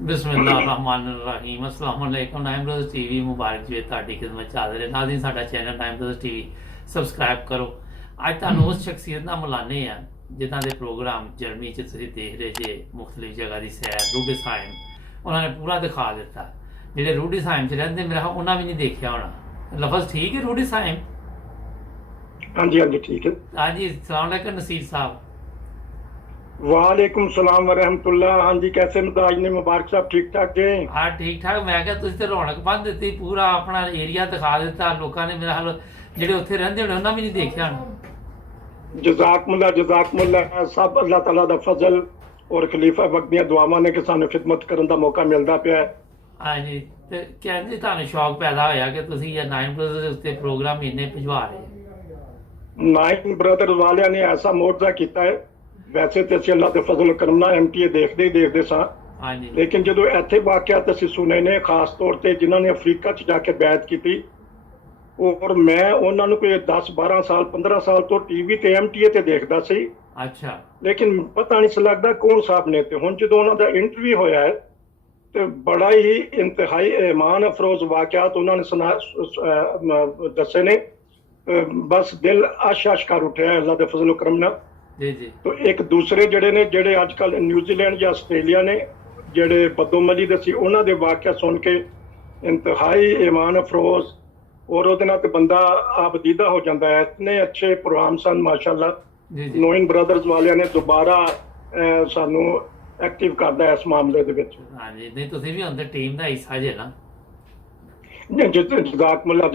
ਬਿਸਮਿल्लाह-रहमान-र-रहीम। अस्सलाम वालेकुम। Time brothers TV मुबारक जी ਤੁਹਾਡੀ ਖidmat ਚ ਹਾਜ਼ਰ ਹੈ। ਨਾਜ਼ਰੀਨ, ਸਾਡਾ channel time brothers TV subscribe ਕਰੋ। ਅੱਜ ਤੁਹਾਨੂੰ ਉਸ ਸ਼ਖਸੀਅਤ ਨਾਲ ਮਿਲਾਨੇ ਆ ਜਿਨ੍ਹਾਂ ਦੇ ਪ੍ਰੋਗਰਾਮ ਜਰਮਨੀ ਚ ਤੁਸੀਂ ਦੇਖ ਰਹੇ ਜੇ, ਮੁxtਲਿਫ ਜਗ੍ਹਾ ਦੀ ਸੈਰ। ਰੂਡਿਸਹਾਈਮ ਉਹਨਾਂ ਨੇ ਪੂਰਾ ਦਿਖਾ ਦਿੱਤਾ। ਜਿਹੜੇ ਰੂਡਿਸਹਾਈਮ ਚ ਰਹਿੰਦੇ, ਮੇਰਾ ਉਹਨਾਂ ਵੀ ਨਹੀਂ ਦੇਖਿਆ ਹੋਣਾ। ਲਫ਼ਜ਼ ਠੀਕ ਹੈ ਰੂਡਿਸਹਾਈਮ? हाँ जी, हाँ जी, ठीक है। हाँ जी, सलाम अलैकुम नसीर साहब। वालेकुम सलाम वरहमतुल्लाह। हाँ जी, कैसे मिजाज ने मुबारक साहब, ठीक ठाक जे? ਹਾਂ ਠੀਕ ਠਾਕ। ਮੈਂ ਕਿਹਾ ਤੁਸੀਂ ਤੇ ਰੌਣਕ ਬੰਨ ਦਿੱਤੀ, ਪੂਰਾ ਆਪਣਾ ਏਰੀਆ ਦਿਖਾ ਦਿੱਤਾ ਲੋਕਾਂ ਨੇ। ਮੇਰਾ ਹਾਲ ਜਿਹੜੇ ਉੱਥੇ ਰਹਿੰਦੇ ਹੋਣੇ ਉਹਨਾਂ ਵੀ ਨਹੀਂ ਦੇਖਿਆ ਹੋਣਾ। जजाकमुल्ला सब अल्लाह ताला दा फजल और खलीफा वक्त ਦੀਆਂ ਦੁਆਵਾਂ ਨੇ ਕਿ ਸਾਨੂੰ ਖਿਦਮਤ ਕਰਨ ਦਾ ਮੌਕਾ ਮਿਲਦਾ ਪਿਆ ਹੈ। ਹਾਂਜੀ, ਤੇ ਕਹਿੰਦੇ ਤੁਹਾਨੂੰ ਸ਼ੌਕ ਪੈਦਾ ਹੋਇਆ ਕਿ ਤੁਸੀਂ ਇਹ ਨਾਈਨ ਬ੍ਰਦਰਜ਼ ਦੇ ਉੱਤੇ ਪ੍ਰੋਗਰਾਮ ਇੰਨੇ ਭਿਜਵਾ ਰਹੇ? ਨਾਈਨ ਬ੍ਰਦਰ ਵਾਲਿਆਂ ਨੇ ਐਸਾ ਮੋਰਚਾ ਕੀਤਾ ਹੈ। ਵੈਸੇ ਤੇ ਅਸੀਂ ਅੱਲਾਹ ਦੇ ਫਜ਼ਲ ਕਰਮ ਨਾਲ ਐਮਟੀਏ ਦੇਖਦੇ ਹੀ ਦੇਖਦੇ ਸਾਂ, ਹਾਂਜੀ, ਲੇਕਿਨ ਜਦੋਂ ਇੱਥੇ ਵਾਕਿਆਤ ਅਸੀਂ ਸੁਣੇ ਨੇ, ਖਾਸ ਤੌਰ ਤੇ ਜਿਨ੍ਹਾਂ ਨੇ ਅਫਰੀਕਾ 'ਚ ਜਾ ਕੇ ਬੈਤ ਕੀਤੀ, ਔਰ ਮੈਂ ਉਹਨਾਂ ਨੂੰ ਕੋਈ 10-12 ਸਾਲ 15 ਸਾਲ ਤੋਂ ਟੀਵੀ ਤੇ ਐਮਟੀਏ ਤੇ ਦੇਖਦਾ ਸੀ, ਅੱਛਾ, ਲੇਕਿਨ ਪਤਾ ਨਹੀਂ ਸੀ ਲੱਗਦਾ ਕੌਣ ਸਾਹਿਬ ਨੇ। ਤੇ ਹੁਣ ਜਦੋਂ ਉਹਨਾਂ ਦਾ ਇੰਟਰਵਿਊ ਹੋਇਆ ਹੈ ਤੇ ਬੜਾ ਹੀ ਇੰਤਹਾਈ ਇਮਾਨ ਅਫਰੋਜ਼ ਵਾਕਿਆਤ ਉਹਨਾਂ ਨੇ ਦੱਸੇ ਨੇ। ਬਸ ਦਿਲ ਆਸ਼ ਕਰ ਉੱਠਿਆ ਅੱਲਾਹ ਦੇ ਫਜ਼ਲ ਕਰਮ ਨਾਲ। ਜੀ ਜੀ। तो एक दूसरे ਜਿਹੜੇ ਅੱਜ ਕੱਲ ਨਿਊਜ਼ੀਲੈਂਡ ਜਾਂ ਆਸਟ੍ਰੇਲੀਆ ਨੇ ਜਿਹੜੇ ਬਦੋਮਲੀ ਦੇ ਸੀ, ਉਹਨਾਂ ਦੇ ਵਾਕਿਆ ਸੁਣ ਕੇ ਇੰਤਹਾਈ ਇਮਾਨ ਅਫਰੋਜ਼, ਔਰ ਉਹਦੇ ਨਾਲ ਤੇ ਬੰਦਾ ਆਬਦੀਦਾ ਹੋ ਜਾਂਦਾ ਹੈ। ਇਤਨੇ ਅੱਛੇ ਪ੍ਰੋਗਰਾਮ ਸਨ ਮਾਸ਼ਾਅੱਲਾ। ਜੀ ਜੀ। ਨੋਇਨ ਬ੍ਰਦਰਜ਼ ਵਾਲਿਆਂ ਨੇ ਦੁਬਾਰਾ ਸਾਨੂੰ ਐਕਟਿਵ ਕਰਦਾ ਇਸ ਮਾਮਲੇ ਦੇ ਵਿੱਚ। ਹਾਂਜੀ, ਨਹੀਂ ਤੁਸੀਂ ਵੀ ਹੁੰਦੇ ਟੀਮ ਦਾ ਹਿੱਸਾ ਜੇ ਨਾ। ਜਜ਼ਾਕਮੁੱਲਾ,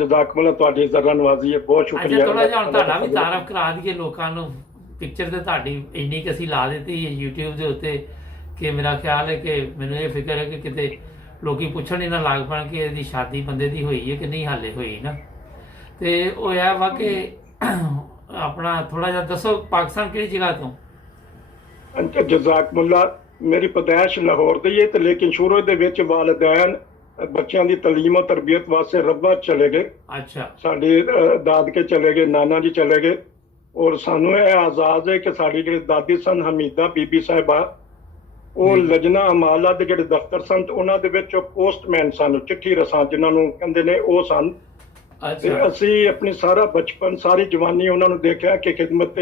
ਤੁਹਾਡੀ ਜ਼ਰਾ ਨਵਾਜ਼ੀ ਹੈ, ਬਹੁਤ ਅੱਛਾ, ਸ਼ੁਕਰੀਆ। ਥੋੜਾ ਜਿਹਾ ਹੁਣ ਤੁਹਾਡਾ ਵੀ ਤਾਰਫ ਕਰਾ ਦਈਏ ਲੋਕਾਂ ਨੂੰ। ਪਿਕਚਰ ਤੇ ਤੁਹਾਡੀ ਇੰਨੀ ਕਿ ਅਸੀਂ ਲਾ ਦਿੱਤੀ ਹੈ YouTube ਦੇ ਉੱਤੇ ਕਿ ਮੇਰਾ ਖਿਆਲ ਹੈ ਕਿ ਮੈਨੂੰ ਇਹ ਫਿਕਰ ਹੈ ਕਿ ਕਿਤੇ ਲੋਕੀ ਪੁੱਛਣ ਹੀ ਨਾ ਲੱਗ ਪੈਣ ਕਿ ਇਹਦੀ ਸ਼ਾਦੀ ਬੰਦੇ ਦੀ ਹੋਈ ਹੈ ਕਿ ਨਹੀਂ ਹਾਲੇ ਹੋਈ ਨਾ। ਤੇ ਉਹ ਇਹ ਵਾ ਕਿ ਆਪਣਾ ਥੋੜਾ ਜਿਹਾ ਦੱਸੋ, ਪਾਕਿਸਤਾਨ ਕਿਹੜੀ ਜਗ੍ਹਾ ਤੋਂ? ਜਜ਼ਾਕਮੁੱਲਾ, ਮੇਰੀ ਪੈਦਾਇਸ਼ ਲਾਹੌਰ ਦੀ ਹੈ ਤੇ ਲੇਕਿਨ ਸ਼ੁਰੂ ਦੇ ਵਿੱਚ ਵਾਲਿदैन ਬੱਚਿਆਂ ਦੀ ਤਾਲੀਮ ਅਤੇ ਤਰਬੀਅਤ ਵਾਸਤੇ ਰੱਬਾ ਚਲੇ ਗਏ। ਅੱਛਾ, ਸਾਡੇ ਦਾਦਕੇ ਚਲੇ ਗਏ, ਨਾਨਾ ਜੀ ਚਲੇ ਗਏ, ਔਰ ਸਾਨੂੰ ਇਹ ਆਜ਼ਾਦ ਹੈ ਕਿ ਸਾਡੀ ਜਿਹੜੇ ਦਾਦੀ ਸਨ ਹਮੀਦਾ ਬੀਬੀ ਸਾਹਿਬਾ, ਉਹ ਲਜਨਾ ਅਮਾਲਾ ਦੇ ਜਿਹੜੇ ਦਫ਼ਤਰ ਸਨ ਉਹਨਾਂ ਦੇ ਵਿੱਚ ਪੋਸਟਮੈਨ ਸਨ, ਚਿੱਠੀ ਰਸਾਂ ਜਿਨ੍ਹਾਂ ਨੂੰ ਕਹਿੰਦੇ ਨੇ, ਉਹ ਸਨ। ਤੇ ਅਸੀਂ ਆਪਣੀ ਸਾਰਾ ਬਚਪਨ ਸਾਰੀ ਜਵਾਨੀ ਉਹਨਾਂ ਨੂੰ ਦੇਖਿਆ ਕਿ ਖਿਦਮਤ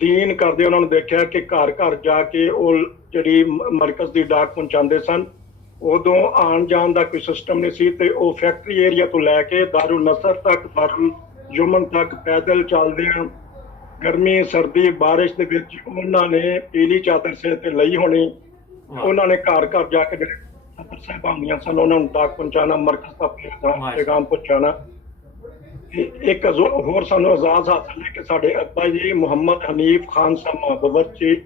ਦੀਨ ਕਰਦੇ, ਉਹਨਾਂ ਨੂੰ ਦੇਖਿਆ ਕਿ ਘਰ ਘਰ ਜਾ ਕੇ ਉਹ ਜਿਹੜੀ ਮਰਕਜ਼ ਦੀ ਡਾਕ ਪਹੁੰਚਾਉਂਦੇ ਸਨ। ਉਦੋਂ ਆਉਣ ਜਾਣ ਦਾ ਕੋਈ ਸਿਸਟਮ ਨਹੀਂ ਸੀ ਤੇ ਉਹ ਫੈਕਟਰੀ ਏਰੀਆ ਤੋਂ ਲੈ ਕੇ ਦਾਰੁਲ ਨਸਰ ਤੱਕ, ਦਾਰੁਲ ਯਮਨ ਤੱਕ ਪੈਦਲ ਚੱਲਦੇ ਹਨ। ਗਰਮੀ ਸਰਦੀ ਬਾਰਿਸ਼ ਦੇ ਵਿੱਚ ਉਹਨਾਂ ਨੇ ਪੀਲੀ ਚਾਦਰ ਸਿਰ ਤੇ ਲਈ ਹੋਣੀ। ਉਹਨਾਂ ਨੇ ਘਰ ਘਰ ਜਾ ਕੇ ਜਿਹੜੇ ਸਦਰ ਸਾਹਿਬਾਂ ਹੁੰਦੀਆਂ ਸਨ ਉਹਨਾਂ ਨੂੰ ਡਾਕ ਪਹੁੰਚਾਉਣਾ, ਮਰਕਜ਼ ਦਾ ਪੈਗਾਮ ਪਹੁੰਚਾਉਣਾ। ਇੱਕ ਹੋਰ ਸਾਨੂੰ ਆਜ਼ਾਦ ਹਾਸਲ ਹੈ ਕਿ ਸਾਡੇ ਅੱਬਾ ਜੀ ਮੁਹੰਮਦ ਹਨੀਫ ਖਾਨ ਸਾਮਾ ਬਵਰਚੀ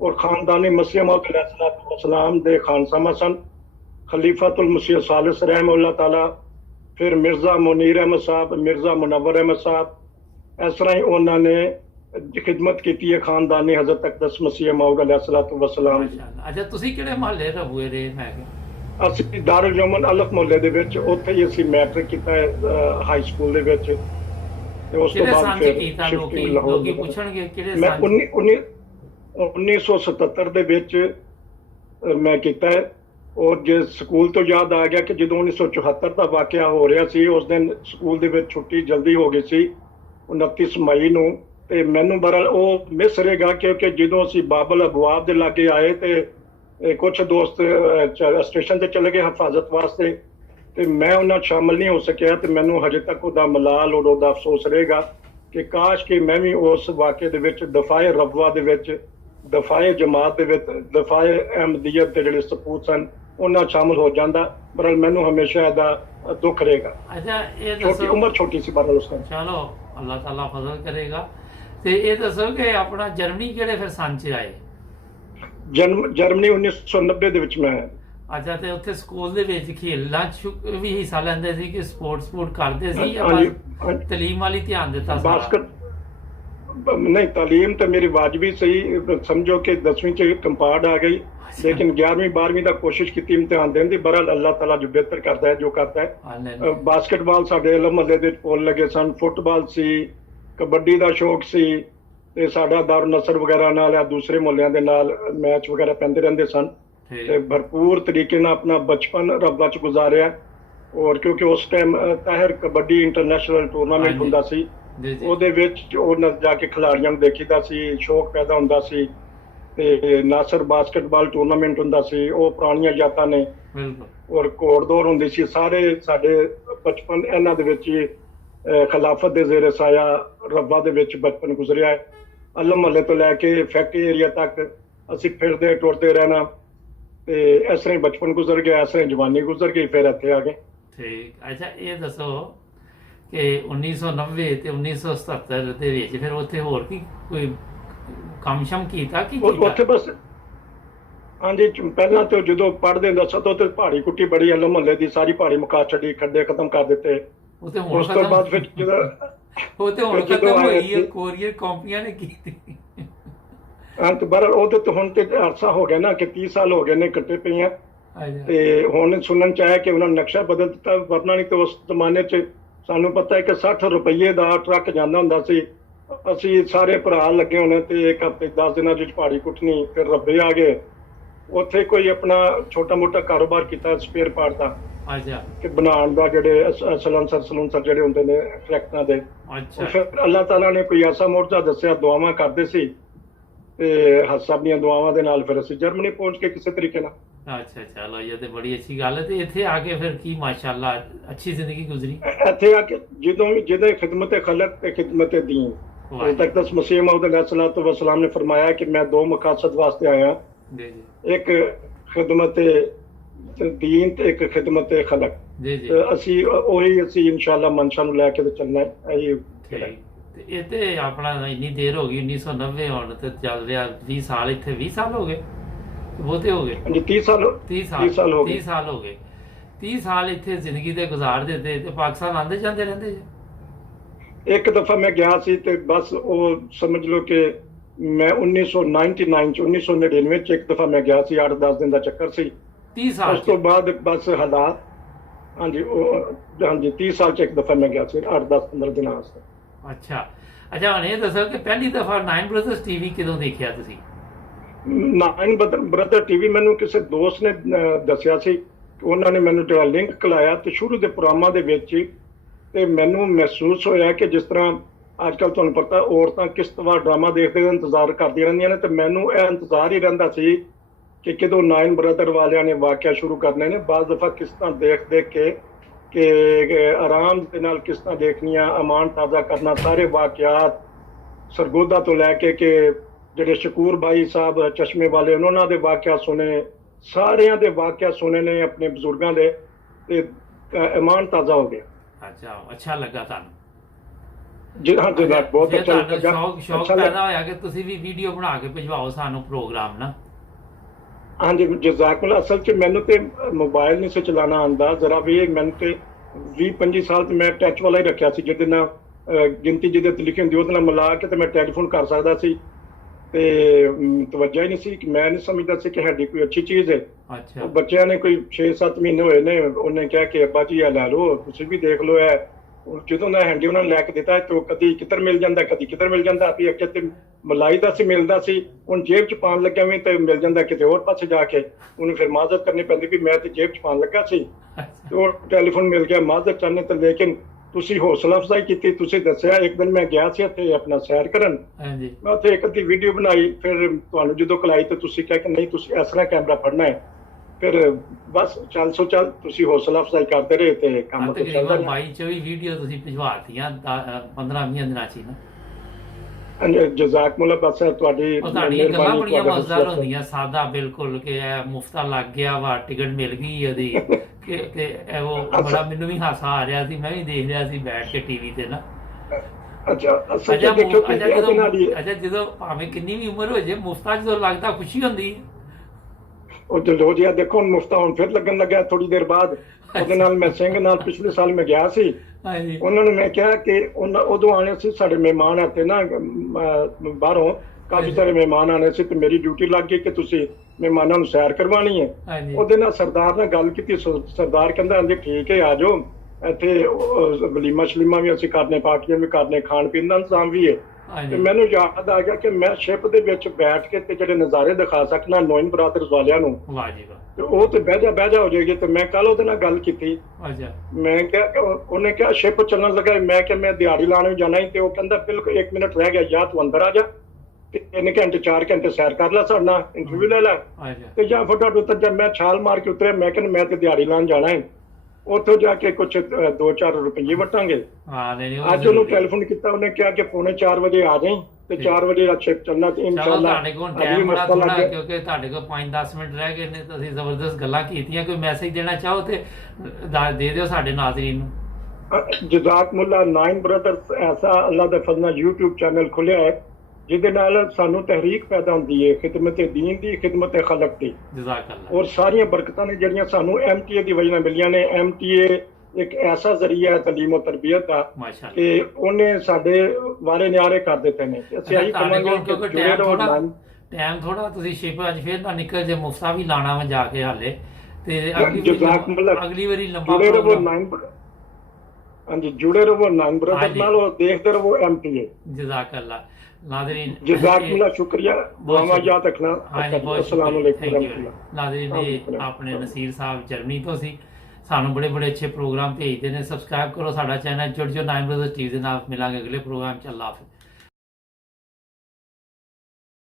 ਔਰ ਖਾਨਦਾਨੀ ਮਸੀਹ ਮੌਦ अलैहिस्सलाम ਦੇ ਖਾਨਸਾਮਾ ਸਨ। ਖਲੀਫਾਤੁਲ ਮਸੀਹ ਸਾਲਿਸ ਰਹਿਮਹੁल्लाह ਤਾਲਾ, ਫਿਰ ਮਿਰਜ਼ਾ ਮੁਨੀਰ ਅਹਿਮਦ ਸਾਹਿਬ, ਮਿਰਜ਼ਾ ਮੁਨੱਵਰ ਅਹਿਮਦ ਸਾਹਿਬ, ਇਸ ਤਰ੍ਹਾਂ ਹੀ ਉਹਨਾਂ ਨੇ ਖਿਦਮਤ ਕੀਤੀ ਹੈ ਖਾਨਦਾਨੀ ਹਜ਼ਰਤ ਅਕਦਸ ਮਸੀਹ ਮੌਦ अलैहिस्सलाम। ਅੱਛਾ, ਤੁਸੀਂ ਕਿਹੜੇ ਮਹੱਲੇ ਰਹੂਏ ਰਹੇ? ਮੈਂ ਕਿਹਾ ਅਸੀਂ ਦਾਰੁਲ ਯਮਨ ਅਲਫ ਮੁਹੱਲੇ ਦੇ ਵਿੱਚ, ਉੱਥੇ ਹੀ ਅਸੀਂ ਮੈਟ੍ਰਿਕ ਕੀਤਾ ਹੈ ਹਾਈ ਸਕੂਲ ਦੇ ਵਿੱਚ। ਤੇ ਉਸ ਤੋਂ ਬਾਅਦ ਫਿਰ ਲੋਕੀ ਪੁੱਛਣਗੇ ਕਿਹੜੇ ਮੈਂ 1977 ਦੇ ਵਿੱਚ ਮੈਂ ਕੀਤਾ ਹੈ। ਔਰ ਜੇ ਸਕੂਲ ਤੋਂ ਯਾਦ ਆ ਗਿਆ ਕਿ ਜਦੋਂ 1974 ਦਾ ਵਾਕਿਆ ਹੋ ਰਿਹਾ ਸੀ, ਉਸ ਦਿਨ ਸਕੂਲ ਦੇ ਵਿੱਚ ਛੁੱਟੀ ਜਲਦੀ ਹੋ ਗਈ ਸੀ 29 ਮਈ ਨੂੰ। ਤੇ ਮੈਨੂੰ ਬਹਰਹਾਲ ਉਹ ਮਿਸ ਰਹੇਗਾ ਕਿਉਂਕਿ ਜਦੋਂ ਅਸੀਂ ਬਾਬਲ ਅਬਵਾਬ ਦੇ ਲਾਗੇ ਆਏ ਤੇ ਕੁਝ ਦੋਸਤ ਸਟੇਸ਼ਨ ਤੇ ਚਲੇ ਗਏ ਹਿਫਾਜ਼ਤ ਵਾਸਤੇ ਤੇ ਮੈਂ ਉਹਨਾਂ ਸ਼ਾਮਲ ਨਹੀਂ ਹੋ ਸਕਿਆ। ਤੇ ਮੈਨੂੰ ਹਜੇ ਤੱਕ ਉਹਦਾ ਮਲਾਲ ਔਰ ਉਹਦਾ ਅਫਸੋਸ ਰਹੇਗਾ ਕਿ ਕਾਸ਼ ਕਿ ਮੈਂ ਵੀ ਉਸ ਵਾਕਿਏ ਦੇ ਵਿੱਚ ਦਫਾਏ ਰਬਵਾ ਦੇ ਵਿੱਚ, ਦਫਾਏ ਜਮਾਤ ਦੇ ਵਿੱਚ, ਦਫਾਏ ਅਹਿਮਦੀਅਤ ਦੇ ਜਿਹੜੇ ਸਪੂਤ ਸਨ ਉਹਨਾਂ ਸ਼ਾਮਲ ਹੋ ਜਾਂਦਾ। ਬਹਰਹਾਲ ਮੈਨੂੰ ਹਮੇਸ਼ਾ ਇਹਦਾ ਦੁੱਖ ਰਹੇਗਾ। ਅੱਛਾ, ਇਹ ਛੋਟੀ ਉਮਰ ਛੋਟੀ ਸੀ ਬਹਰਹਾਲ ਉਸ ਟਾਈਮ। ਚਲੋ, ਅੱਲਾਹ ਤਾਲਾ ਫਜ਼ਲ ਕਰੇਗਾ। ਤੇ ਇਹ ਦੱਸੋ ਕਿ ਆਪਣਾ ਜਰਮਨੀ ਕਿਹੜੇ ਫਿਰ ਸੰਨ ਚ ਆਏ? ਜਰਮਨੀ 1990 ਦੇ ਵਿੱਚ ਮੈਂ ਆਇਆ। ਅੱਛਾ, ਤੇ ਉੱਥੇ ਸਕੂਲ ਦੇ ਵਿੱਚ ਖੇਲਾਂ ਚ ਵੀ ਹਿੱਸਾ ਲੈਂਦੇ ਸੀ ਕਿ ਸਪੋਰਟ ਕਰਦੇ ਸੀ ਜਾਂ ਹਾਂਜੀ, ਬਸ ਤਾਲੀਮ ਵਾਲੀ ਧਿਆਨ ਦਿੱਤਾ? ਬਾਸਕਟ ਨਹੀਂ, ਤਾਲੀਮ ਤਾਂ ਮੇਰੀ ਵਾਜਬੀ ਸਹੀ ਸਮਝੋ ਕਿ 10ਵੀਂ ਚ ਕੰਪਾਰਟ ਆ ਗਈ, ਲੇਕਿਨ 11ਵੀਂ 12ਵੀਂ ਦਾ ਕੋਸ਼ਿਸ਼ ਕੀਤੀ ਇਮਤਿਹਾਨ ਦੇਣ ਦੀ। ਬਹਰਹਾਲ ਅੱਲਾਹ ਤਾਲਾ ਜੋ ਬਿਹਤਰ ਕਰਦਾ ਹੈ, ਜੋ ਕਰਦਾ ਹੈ। ਬਾਸਕਟਬਾਲ ਸਾਡੇ ਇਲਮ ਮਹੱਲੇ ਦੇ ਪੁੱਲ ਲੱਗੇ ਸਨ, ਫੁੱਟਬਾਲ ਸੀ, ਕਬੱਡੀ ਦਾ ਸ਼ੌਕ ਸੀ ਤੇ ਸਾਡਾ ਦਾਰੁਲ ਨਸਰ ਵਗੈਰਾ ਨਾਲ ਜਾਂ ਦੂਸਰੇ ਮੁਹੱਲਿਆਂ ਦੇ ਨਾਲ ਮੈਚ ਵਗੈਰਾ ਪੈਂਦੇ ਰਹਿੰਦੇ ਸਨ। ਠੀਕ ਤੇ ਭਰਪੂਰ ਤਰੀਕੇ ਨਾਲ ਆਪਣਾ ਬਚਪਨ ਰੱਬਾ ਚ ਗੁਜ਼ਾਰਿਆ। ਔਰ ਕਿਉਂਕਿ ਉਸ time Tahir kabaddi international tournament ਹਾਂਜੀ। ਹੁੰਦਾ ਸੀ, ਜੀ ਜੀ ਉਹਦੇ ਵਿੱਚ ਉਹਨਾਂ ਜਾ ਕੇ ਖਿਡਾਰੀਆਂ ਨੂੰ ਦੇਖੀਦਾ ਸੀ, ਸ਼ੌਕ ਪੈਦਾ ਹੁੰਦਾ ਸੀ। ਤੇ ਨਾਸਰ ਬਾਸਕਟਬਾਲ ਟੂਰਨਾਮੈਂਟ ਹੁੰਦਾ ਸੀ, ਉਹ ਪੁਰਾਣੀਆਂ ਯਾਦਾਂ ਨੇ। ਬਿਲਕੁਲ ਔਰ ਘੋੜ-ਦੌੜ ਹੁੰਦੀ ਸੀ। ਸਾਰੇ ਸਾਡੇ ਬਚਪਨ ਇਹਨਾਂ ਦੇ ਵਿੱਚ ਹੀ ਖਿਲਾਫਤ ਦੇ ਜ਼ੇਰੇ ਸਾਇਆ ਰੱਬਾ ਦੇ ਵਿੱਚ ਬਚਪਨ ਗੁਜ਼ਰਿਆ ਹੈ। ਅਲਮ ਮਹੱਲੇ ਤੋਂ ਲੈ ਕੇ ਫੈਕਟਰੀ ਏਰੀਆ ਤੱਕ ਅਸੀਂ ਫਿਰਦੇ ਟੁਰਦੇ ਰਹਿਣਾ, ਤੇ ਇਸ ਤਰ੍ਹਾਂ ਹੀ ਬਚਪਨ ਗੁਜ਼ਰ ਗਿਆ, ਇਸ ਤਰ੍ਹਾਂ ਹੀ ਜਵਾਨੀ ਗੁਜ਼ਰ ਗਈ, ਫਿਰ ਇੱਥੇ ਆ ਗਏ। ਠੀਕ। ਅੱਛਾ ਇਹ ਦੱਸੋ ਕਿ 1990 ਤੇ 1977 ਦੇ ਵਿੱਚ ਫਿਰ ਉੱਥੇ ਹੋਰ ਕੀ ਕੋਈ ਕੰਮ ਸ਼ਮ ਕੀਤਾ ਕੀ ਉੱਥੇ ਬਸ ਹਾਂਜੀ, ਪਹਿਲਾਂ ਤਾਂ ਜਦੋਂ ਪੜ੍ਹਦੇ ਹੁੰਦਾ ਸੀ ਤਾਂ ਉੱਥੇ ਪਹਾੜੀ ਕੁੱਟੀ ਬੜੀ ਅਲਮ ਮਹੱਲੇ ਦੀ, ਸਾਰੀ ਪਹਾੜੀ ਮੁਕਾ ਛੱਡੀ, ਖੱਡੇ ਖਤਮ ਕਰ ਦਿੱਤੇ। ਉੱਥੇ ਹੁਣ ਉਸ ਤੋਂ ਬਾਅਦ ਫਿਰ ਜਦੋਂ ਉਹ ਤੇ ਹੁਣ ਜਦੋਂ ਖਤਮ ਆਏ ਹੋਈ ਹੈ, ਸੀ- ਕੋਰੀਅਰ ਕੰਪਨੀਆਂ ਨੇ ਕੀਤੀ। ਅੰਤ ਬਰ ਉਹਦੇ ਤੋਂ ਹੁਣ ਤੇ ਅਰਸਾ ਹੋ ਗਿਆ ਨਾ ਕਿ 30 ਸਾਲ ਹੋ ਗਏ ਨੇ ਕੱਟੇ ਪਈਆਂ। ਅੱਛਾ ਤੇ ਹੁਣ ਸੁਣਨ ਚ ਆਇਆ ਕਿ ਉਹਨਾਂ ਨੇ ਨਕਸ਼ਾ ਬਦਲ ਦਿੱਤਾ, ਵਰਨਾ ਨਹੀਂ ਤੇ ਉਸ ਜ਼ਮਾਨੇ 'ਚ ਸਾਨੂੰ ਪਤਾ ਹੈ ਕਿ 60 ਰੁਪਏ ਦਾ ਟਰੱਕ ਜਾਂਦਾ ਹੁੰਦਾ ਸੀ। ਅਸੀਂ ਸਾਰੇ ਭਰਾ ਲੱਗੇ ਹੋਣੇ ਤੇ ਇੱਕ ਹਫ਼ਤੇ 10 ਦਿਨਾਂ ਵਿੱਚ ਪਹਾੜੀ ਕੁੱਟਣੀ, ਫਿਰ ਰੱਬੇ ਆ ਗਏ। ਉੱਥੇ ਕੋਈ ਆਪਣਾ ਛੋਟਾ ਮੋਟਾ ਕਾਰੋਬਾਰ ਕੀਤਾ ਸਪੇਅਰ ਪਾਰਟ ਦਾ, ਅੱਛਾ ਕਿ ਬਣਾਉਣ ਦਾ, ਜਿਹੜੇ ਸਲੰਸਰ ਜਿਹੜੇ ਹੁੰਦੇ ਨੇ ਟਰੈਕਟਰਾਂ ਦੇ। ਅੱਛਾ ਫਿਰ ਅੱਲਾਹ ਤਾਲਾ ਨੇ ਕੋਈ ਐਸਾ ਮੋਰਚਾ ਦੱਸਿਆ, ਦੁਆਵਾਂ ਕਰਦੇ ਸੀ, ਤੇ ਹੱਸਾਬ ਦੀਆਂ ਦੁਆਵਾਂ ਦੇ ਨਾਲ ਫਿਰ ਅਸੀਂ ਜਰਮਨੀ ਪਹੁੰਚ ਕੇ ਕਿਸੇ ਤਰੀਕੇ ਨਾਲ। ਅੱਛਾ ਚਲੋ ਇਹ ਤੇ ਬੜੀ ਅੱਛੀ ਗੱਲ ਹੈ। ਤੇ ਇੱਥੇ ਆ ਕੇ ਫਿਰ ਕੀ ਮਾਸ਼ਾਅੱਲਾ ਅੱਛੀ ਜ਼ਿੰਦਗੀ ਗੁਜ਼ਰੀ। ਇੱਥੇ ਆ ਕੇ ਜਦੋਂ ਵੀ ਜਿਹਦੇ ਖਿਦਮਤ ਖਲਕ ਤੇ ਖਿਦਮਤ ਦੀਨ, ਉਦੋਂ ਤੱਕ ਤਾਂ ਮਸੀਹ ਮੌਦ अलैहिस्सलातु वस्सलाम ने फरमाया कि मैं 2 मकासद वास्ते आया, ਜੀ ਜੀ एक खिदमत दीन ਤੇ ਇੱਕ ਖਿਦਮਤ ਖਲਕ। ਜੀ ਜੀ ਅਸੀਂ ਉਹੀ ਅਸੀਂ ਇਨਸ਼ਾਅੱਲਾ ਮਨਸ਼ਾ ਨੂੰ ਲੈ ਕੇ ਤੇ ਚੱਲਣਾ ਹੈ। ਇਹ ਠੀਕ। ਤੇ ਇਹ ਤੇ ਆਪਣਾ ਇੰਨੀ ਦੇਰ ਹੋ ਗਈ 1990 ਹੁਣ ਤੇ ਚੱਲ ਰਿਹਾ 20 ਸਾਲ, ਇੱਥੇ 20 ਸਾਲ ਹੋ ਗਏ, ਬਹੁਤੇ ਹੋ ਗਏ। ਹਾਂਜੀ 30 ਸਾਲ 30 30 ਸਾਲ ਹੋ ਗਏ। 30 ਸਾਲ ਹੋ ਗਏ। 30 ਸਾਲ ਇੱਥੇ ਜ਼ਿੰਦਗੀ ਦੇ ਗੁਜ਼ਾਰ ਦਿੱਤੇ ਤੇ ਪਾਕਿਸਤਾਨ ਆਉਂਦੇ ਜਾਂਦੇ ਰਹਿੰਦੇ ਜੀ। ਇੱਕ ਦਫਾ ਮੈਂ ਗਿਆ ਸੀ ਤੇ ਬਸ ਉਹ ਸਮਝ ਲਓ ਕਿ ਮੈਂ 1999 ਚ 1999 ਚ ਇੱਕ ਦਫਾ ਮੈਂ ਗਿਆ ਸੀ, 8-10 ਦਿਨ ਦਾ ਚੱਕਰ ਸੀ। 30 ਸਾਲ ਉਸ ਤੋਂ ਬਾਅਦ ਬਸ ਹਾਲਾਤ ਹਾਂਜੀ ਹਾਂਜੀ 30 ਸਾਲ ਚ ਇੱਕ ਦਫਾ ਮੈਂ ਗਿਆ ਸੀ 8-10-15 ਦਿਨਾਂ ਵਾਸਤੇ। ਅੱਛਾ ਅੱਛਾ ਹੁਣ ਇਹ ਦੱਸੋ ਕਿ ਪਹਿਲੀ ਦਫਾ 9 ਬ੍ਰਦਰਸ ਟੀਵੀ ਕਦੋਂ ਦੇਖਿਆ ਤੁਸੀਂ? ਨਾਈਨ ਬ੍ਰਦਰ ਟੀਵੀ ਮੈਨੂੰ ਕਿਸੇ ਦੋਸਤ ਨੇ ਦੱਸਿਆ ਸੀ, ਉਹਨਾਂ ਨੇ ਮੈਨੂੰ ਜਿਹੜਾ ਲਿੰਕ ਖਲਾਇਆ ਤੇ ਸ਼ੁਰੂ ਦੇ ਪ੍ਰੋਗਰਾਮਾਂ ਦੇ ਵਿੱਚ ਹੀ ਤੇ ਮੈਨੂੰ ਮਹਿਸੂਸ ਹੋਇਆ ਕਿ ਜਿਸ ਤਰ੍ਹਾਂ ਅੱਜ ਕੱਲ੍ਹ ਤੁਹਾਨੂੰ ਪਤਾ ਔਰਤਾਂ ਕਿਸ ਤਰ੍ਹਾਂ ਡਰਾਮਾ ਦੇਖਦੇ ਦੇ ਇੰਤਜ਼ਾਰ ਕਰਦੀਆਂ ਰਹਿੰਦੀਆਂ ਨੇ, ਤੇ ਮੈਨੂੰ ਇਹ ਇੰਤਜ਼ਾਰ ਹੀ ਰਹਿੰਦਾ ਸੀ ਕਿ ਕਦੋਂ 9 ਬ੍ਰਦਰ ਵਾਲਿਆਂ ਨੇ ਵਾਕਿਆ ਸ਼ੁਰੂ ਕਰਨੇ ਨੇ। ਬਾਜ਼ ਦਫਾ ਕਿਸ ਤਰ੍ਹਾਂ ਦੇਖ ਕੇ ਕਿ ਆਰਾਮ ਦੇ ਨਾਲ ਕਿਸ ਤਰ੍ਹਾਂ ਦੇਖਣੀਆਂ, ਅਮਾਨ ਤਾਜ਼ਾ ਕਰਨਾ, ਸਾਰੇ ਵਾਕਿਆਤ ਸਰਗੋਦਾ ਤੋਂ ਲੈ ਕੇ ਕਿ ਜਿਹੜੇ ਸ਼ਕੂਰ ਭਾਈ ਸਾਹਿਬ ਚਸ਼ਮੇ ਵਾਲੇ ਉਹਨਾਂ ਦੇ ਵਾਕਿਆ ਸੁਣੇ, ਸਾਰਿਆਂ ਦੇ ਵਾਕਿਆ ਸੁਣੇ ਨੇ ਆਪਣੇ ਬਜ਼ੁਰਗਾਂ ਦੇ, ਤੇ ਇਮਾਨ ਤਾਜ਼ਾ ਹੋ ਗਿਆ। ਅੱਛਾ ਲੱਗਾ ਤੁਹਾਨੂੰ? ਜੀ ਹਾਂ ਜਨਾਬ, ਬਹੁਤ ਜੇ ਅੱਛਾ ਤੁਹਾਨੂੰ ਲੱਗਾ। ਸ਼ੌਕ ਪੈਦਾ ਹੋਇਆ ਕਿ ਤੁਸੀਂ ਵੀ ਵੀਡੀਓ ਬਣਾ ਕੇ ਭਿਜਵਾਓ ਸਾਨੂੰ ਪ੍ਰੋਗਰਾਮ ਨਾ। ਹਾਂਜੀ ਜਜ਼ਾਕੁੱਲਾ। ਅਸਲ 'ਚ ਮੈਨੂੰ ਤੇ ਮੋਬਾਈਲ ਨਹੀਂ ਸੀ ਚਲਾਉਣਾ ਆਉਂਦਾ ਜ਼ਰਾ ਵੀ। ਮੈਨੂੰ ਤੇ 20-25 ਸਾਲ ਤੇ ਮੈਂ ਟੱਚ ਵਾਲਾ ਹੀ ਰੱਖਿਆ ਸੀ, ਜਿਹਦੇ ਨਾਲ ਗਿਣਤੀ ਜਿਹਦੇ ਤੇ ਲਿਖੀ ਹੁੰਦੀ ਉਹਦੇ ਨਾਲ ਮਿਲਾ ਕੇ ਤੇ ਮੈਂ ਟੈਲੀਫੋਨ ਕਰ ਸਕਦਾ ਸੀ। ਤੇ ਤਵੱਜਾ ਹੀ ਨਹੀਂ ਸੀ ਕਿ ਮੈਂ ਨਹੀਂ ਸਮਝਦਾ ਸੀ ਕਿ ਸਾਡੀ ਕੋਈ ਅੱਛੀ ਚੀਜ਼ ਹੈ। ਅੱਛਾ ਬੱਚਿਆਂ ਨੇ ਕੋਈ 6-7 ਮਹੀਨੇ ਹੋਏ ਨੇ, ਉਹਨੇ ਕਿਹਾ ਕਿ ਅੱਬਾ ਜੀ ਇਹ ਲੈ ਲਓ, ਤੁਸੀਂ ਵੀ ਦੇਖ ਲਓ। ਇਹ ਜਦੋਂ ਦਾ ਹੈਂਡੀ ਉਹਨਾਂ ਨੇ ਲੈ ਕੇ ਦਿੱਤਾ ਤੇ ਕਦੀ ਕਿੱਧਰ ਮਿਲ ਜਾਂਦਾ, ਕਦੀ ਕਿੱਧਰ ਮਿਲ ਜਾਂਦਾ। ਵੀ ਅੱਗੇ ਤੇ ਮਲਾਈ ਦਾ ਸੀ ਮਿਲਦਾ ਸੀ, ਹੁਣ ਜੇਬ 'ਚ ਪਾਉਣ ਲੱਗਿਆ ਵੀ ਤੇ ਮਿਲ ਜਾਂਦਾ ਕਿਤੇ ਹੋਰ ਪਾਸੇ ਜਾ ਕੇ। ਉਹਨੂੰ ਫਿਰ ਮਾਜ਼ਰਤ ਕਰਨੀ ਪੈਂਦੀ ਵੀ ਮੈਂ ਤੇ ਜੇਬ 'ਚ ਪਾਉਣ ਲੱਗਾ ਸੀ ਤੇ ਉਹ ਟੈਲੀਫੋਨ ਮਿਲ ਗਿਆ, ਮਾਜ਼ਰਤ ਚਾਹਨੇ ਤੇ। ਲੇਕਿਨ ਤੁਸੀਂ ਹੌਸਲਾ ਅਫਜ਼ਾਈ ਕੀਤੀ, ਤੁਸੀਂ ਦੱਸਿਆ। ਇੱਕ ਦਿਨ ਮੈਂ ਗਿਆ ਸੀ ਉੱਥੇ ਆਪਣਾ ਸੈਰ ਕਰਨ, ਹਾਂਜੀ ਮੈਂ ਉੱਥੇ ਇੱਕ ਅੱਧੀ ਵੀਡੀਓ ਬਣਾਈ, ਫਿਰ ਤੁਹਾਨੂੰ ਜਦੋਂ ਕਲਾਈ ਤੇ ਤੁਸੀਂ ਕਿਹਾ ਕਿ ਨਹੀਂ ਤੁਸੀਂ ਇਸ ਤਰ੍ਹਾਂ ਕੈਮਰਾ ਫੜਨਾ ਹੈ। ਫਿਰ ਬਸ ਚੱਲ ਤੁਸੀਂ ਹੌਸਲਾ ਅਫਜ਼ਾਈ ਕਰਦੇ ਰਹੇ ਤੇ ਕੰਮ ਤੇ ਚੱਲਦਾ ਤਕਰੀਬਨ ਰਿਹਾ। 22-24 ਵੀਡੀਓ ਤੁਸੀਂ ਭਿਜਵਾਤੀਆਂ 15-20 ਦਿਨਾਂ 'ਚ ਹੀ ਨਾ। ਜਜ਼ਾਕੁੱਲਾ। ਬਸ ਤੁਹਾਡੀ ਉਹ ਤੁਹਾਡੀਆਂ ਗੱਲਾਂ ਮਿਹਰਬਾਨੀ, ਬੜੀਆਂ ਤੁਹਾਡਾ ਮਜ਼ੇਦਾਰ ਹੌਸਲਾ। ਹੁੰਦੀਆਂ, ਸਾਦਾ ਬਿਲਕੁਲ ਕਿ ਇਹ ਮੁਫਤਾ ਲੱਗ ਗਿਆ ਵਾ, ਟਿਕਟ ਮਿਲ ਗਈ ਉਹਦੀ ਕਿ ਇਹ ਉਹ ਬੜਾ ਮੈਨੂੰ ਵੀ ਹਾਸਾ ਆ ਰਿਹਾ ਸੀ, ਮੈਂ ਵੀ ਦੇਖ ਰਿਹਾ ਸੀ ਬੈਠ ਕੇ ਟੀਵੀ ਤੇ ਨਾ। ਅੱਛਾ ਅਸਲ 'ਚ ਦੇਖੋ ਕਿ ਇਹਦੇ ਨਾਲ ਹੀ ਜਦੋਂ ਭਾਵੇਂ ਕਿੰਨੀ ਵੀ ਉਮਰ ਹੋ ਜੇ, ਮੁਫਤਾ ਜਦੋਂ ਲੱਗਦਾ ਖੁਸ਼ੀ ਹੁੰਦੀ। ਉਹ ਜੋ ਜੀ ਦੇਖੋ ਹੁਣ ਮੁਫਤਾ ਹੁਣ ਫਿਰ ਲੱਗਣ ਲੱਗਾ ਥੋੜੀ ਦੇਰ ਬਾਅਦ। ਉਹਦੇ ਨਾਲ ਮੈਂ ਸਿੰਘ ਨਾਲ ਪਿਛਲੇ ਸਾਲ ਮੈਂ ਗਿਆ ਸੀ, ਹਾਂਜੀ ਉਹਨਾਂ ਨੂੰ ਮੈਂ ਕਿਹਾ ਕਿ ਉਦੋਂ ਆਣੇ ਸੀ ਸਾਡੇ ਮਹਿਮਾਨ ਆਤੇ ਨਾ ਬਾਹਰੋਂ, ਕਾਫੀ ਸਾਰੇ ਮਹਿਮਾਨ ਆਣੇ ਸੀ, ਤੇ ਮੇਰੀ ਡਿਊਟੀ ਲੱਗ ਗਈ ਕਿ ਤੁਸੀਂ ਮਹਿਮਾਨਾਂ ਨੂੰ ਸੈਰ ਕਰਵਾਉਣੀ ਹੈ। ਹਾਂਜੀ ਉਹਦੇ ਨਾਲ ਸਰਦਾਰ ਨਾਲ ਗੱਲ ਕੀਤੀ, ਸਰਦਾਰ ਕਹਿੰਦਾ ਹਾਂਜੀ ਠੀਕ ਹੈ ਆ ਜਾਓ, ਇੱਥੇ ਵਲੀਮਾ ਸ਼ਲੀਮਾ ਵੀ ਅਸੀਂ ਕਰਨੇ, ਪਾਰਟੀਆਂ ਵੀ ਕਰਨੇ, ਖਾਣ ਪੀਣ ਦਾ ਇੰਤਜ਼ਾਮ ਵੀ ਹੈ। ਹਾਂਜੀ। ਤੇ ਮੈਨੂੰ ਯਾਦ ਆ ਗਿਆ ਕਿ ਮੈਂ ਸ਼ਿਪ ਦੇ ਵਿੱਚ ਬੈਠ ਕੇ ਤੇ ਜਿਹੜੇ ਨਜ਼ਾਰੇ ਦਿਖਾ ਸਕਣਾ ਨੋਇਨ ਬ੍ਰਦਰਸ ਵਾਲਿਆਂ ਨੂੰ, ਵਾਹ ਜੀ ਵਾਹ। ਤੇ ਉਹ ਤੇ ਬਹਿ ਜਾ ਹੋ ਜਾਏਗੀ। ਤੇ ਮੈਂ ਕੱਲ ਉਹਦੇ ਨਾਲ ਗੱਲ ਕੀਤੀ, ਅੱਛਾ ਮੈਂ ਕਿਹਾ ਕਿ ਉਹਨੇ ਕਿਹਾ ਸ਼ਿਪ ਚੱਲਣ ਲੱਗਾ, ਮੈਂ ਕਿਹਾ ਮੈਂ ਦਿਹਾੜੀ ਲਾਣ ਵੀ ਜਾਣਾ ਸੀ, ਤੇ ਉਹ ਕਹਿੰਦਾ ਬਿਲਕੁਲ 1 ਮਿੰਟ ਰਹਿ ਗਿਆ, ਜਾਂ ਤੂੰ ਅੰਦਰ ਆ ਜਾ ਤੇ 3 ਘੰਟੇ 4 ਘੰਟੇ ਸੈਰ ਕਰ ਲੈ, ਸਾਡੇ ਨਾਲ ਇੰਟਰਵਿਊ ਲੈ ਲੈ, ਅੱਛਾ ਤੇ ਜਾਂ ਫਟਾਫਟ ਉੱਤਰ ਜਾ। ਮੈਂ ਛਾਲ ਮਾਰ ਕੇ ਉਤਰਿਆ, ਮੈਂ ਕਿਹਾ ਮੈਂ ਤੇ ਦਿਹਾੜੀ ਲਾਣ ਜਾਣਾ ਹੈ, ਉੱਥੋਂ ਜਾ ਕੇ ਕੁਝ 2-4 ਰੁਪਏ ਵਟਾਂਗੇ। ਹਾਂ ਨਹੀਂ ਉਹ ਅੱਜ ਉਹਨੂੰ ਟੈਲੀਫੋਨ ਕੀਤਾ, ਉਹਨੇ ਕਿਹਾ ਕਿ 4:45 ਵਜੇ ਆ ਜਾਈਂ ਤੇ 4 ਵਜੇ ਦਾ ਸ਼ਿਪ ਚੱਲਣਾ, ਤੇ ਚਲੋ ਇਨਸ਼ਾਅੱਲਾ ਤੁਹਾਡੇ ਕੋਲ ਟਾਈਮ ਬੜਾ ਥੋੜਾ, ਕਿਉਂਕਿ ਤੁਹਾਡੇ ਕੋਲ 5-10 ਮਿੰਟ ਰਹਿ ਗਏ ਨੇ, ਤੁਸੀਂ ਜ਼ਬਰਦਸਤ ਗੱਲਾਂ ਕੀਤੀਆਂ। ਕੋਈ ਮੈਸੇਜ ਦੇਣਾ ਚਾਹੋ ਤੇ ਦੇ ਦਿਓ ਸਾਡੇ ਨਾਜ਼ਰੀਨ ਨੂੰ। ਜਜ਼ਾਕਮੁੱਲਾ ਨਾਈਨ ਬ੍ਰਦਰਸ ਐਸਾ ਅੱਲਾਹ ਦੇ ਫਜ਼ਲ ਨਾਲ YouTube ਚੈਨਲ ਖੁੱਲਿਆ ਹੈ ਜਿਹਦੇ ਨਾਲ ਸਾਨੂੰ ਤਹਿਰੀਕ ਪੈਦਾ ਹੁੰਦੀ ਹੈ, ਖਿਦਮਤ ਦੀਨ ਦੀ, ਖਿਦਮਤ ਖਲਕ ਦੀ, ਜਜ਼ਾਕ ਅੱਲਾ। ਔਰ ਸਾਰੀਆਂ ਬਰਕਤਾਂ ਨੇ ਜਿਹੜੀਆਂ ਸਾਨੂੰ MTA ਦੀ ਵਜ੍ਹਾ ਨਾਲ ਮਿਲੀਆਂ ਨੇ। MTA ਇੱਕ ਐਸਾ ਜ਼ਰੀਆ ਹੈ ਤਾਲੀਮ ਔਰ ਤਰਬੀਅਤ ਦਾ ਮਾਸ਼ਾਅੱਲਾ ਕਿ ਉਹਨੇ ਸਾਡੇ ਵਾਲੇ ਨਿਆਰੇ ਕਰ ਦਿੱਤੇ ਨੇ। ਅਸੀਂ ਇਹੀ ਤੁਹਾਡੇ ਕਹਾਂਗੇ ਕੋਲ ਕਿ ਕਿਉਂਕਿ ਜੁੜੇ ਰਹੋ ਨਾਮ। ਟਾਈਮ ਥੋੜਾ, ਤੁਸੀਂ ਸ਼ਿਪ ਅੱਜ ਫੇਰ ਨਾ ਨਿਕਲ ਜੇ, ਮੁਫਤਾ ਵੀ ਲਾਣਾ ਵਾ ਜਾ ਕੇ ਹਾਲੇ, ਤੇ ਜਜ਼ਾਕਮੁੱਲਾ ਅਗਲੀ ਵਾਰੀ ਲੰਬਾ ਜੁੜੇ ਰਹੋ ਪ੍ਰੋਗਰਾਮ। ਨਾਈਨ, ਹਾਂਜੀ ਜੁੜੇ ਰਹੋ ਨਾਈਨ ਬ੍ਰਦਰ ਹਾਂਜੀ। ਨਾਲ, ਔਰ ਦੇਖਦੇ ਰਹੋ MTA। ਜਜ਼ਾਕ ਅੱਲਾ। ਨਾਜ਼ਰੀਨ ਜਜ਼ਾਕਮੁੱਲਾ ਸ਼ੁਕਰੀਆ, ਦੁਆਵਾਂ ਯਾਦ ਰੱਖਣਾ। ਹਾਂਜੀ ਬਹੁਤ अस्सलाम ਸ਼ੁਕਰੀਆ, वालेकुम ਥੈਂਕ ਯੂ। रहमतुल्लाह। ਨਾਜ਼ਰੀਨ ਇਹ ਆਪਣੇ ਨਸੀਰ ਸਾਹਿਬ ਜਰਮਨੀ ਤੋਂ ਸੀ, ਸਾਨੂੰ ਬੜੇ ਬੜੇ ਅੱਛੇ ਪ੍ਰੋਗਰਾਮ ਭੇਜਦੇ ਨੇ। ਸਬਸਕ੍ਰਾਈਬ ਕਰੋ ਸਾਡਾ ਚੈਨਲ, ਜੁੜ ਜੋ ਨਾਈਨ ਬ੍ਰਦਰਸ ਟੀਵੀ ਦੇ ਨਾਲ। ਮਿਲਾਂਗੇ ਅਗਲੇ ਪ੍ਰੋਗਰਾਮ ਚ। ਅੱਲਾ ਹਾਫਿਜ਼।